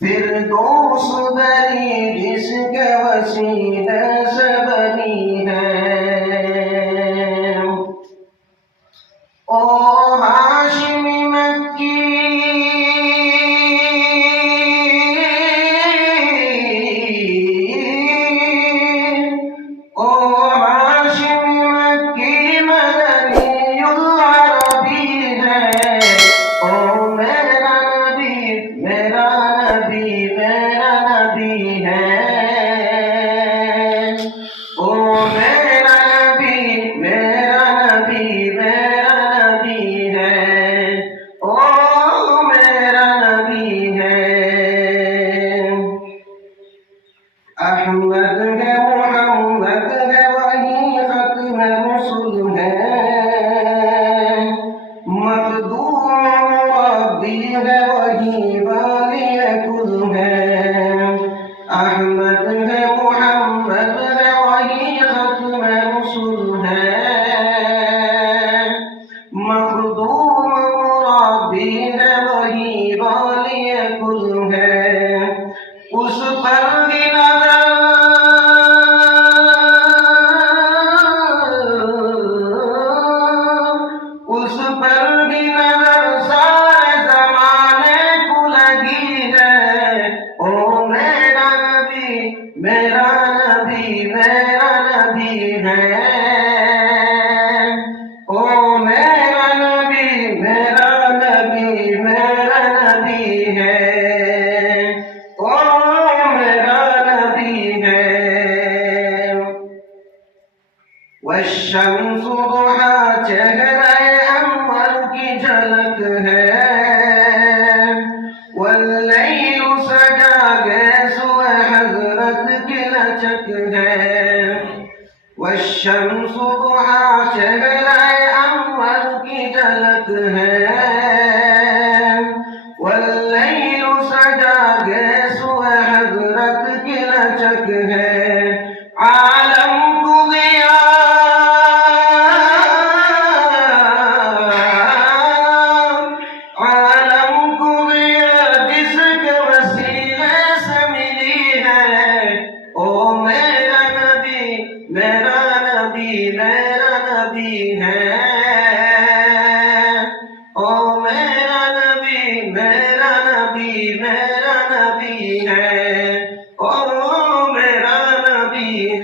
فردوس دری جس کے وسیلے سے بنی ہے، او ہاشمی مکی او ہاشمی مکی مدنی العربی ہے، او میرا نبی میرا نبی میرا نبی ہے، او میرا نبی میرا نبی میرا نبی ہے، او میرا نبی ہے۔ احمد ہے محمد ہے وہی ختم رسل ہے، مخدوم مربی ہے وہی والی کل ہے۔ احمد ہے محمد ہے وہی ختم رسل ہے، مخدوم مربی ہے وہی والی کل ہے۔ اس پر بھی اس پر بھی نظر سارے زمانے کو لگی ہے، او میرا نبی میرا نبی میرا نبی ہے، او میرا نبی میرا نبی میرا نبی ہے، او میرا نبی ہے۔ والشمس ضحا چہرہ انور کی جھلک ہے، واللیل سجا گیسو حضرت کی لچک ہے۔ والشمس ضحا چہرہ انور کی جھلک ہے، واللیل سجا گیسو حضرت کی لچک ہے۔ عالم کو عالم کو جس کے وسیلے سے ملی ہے، او میرا نبی میرا نبی میرا نبی ہے۔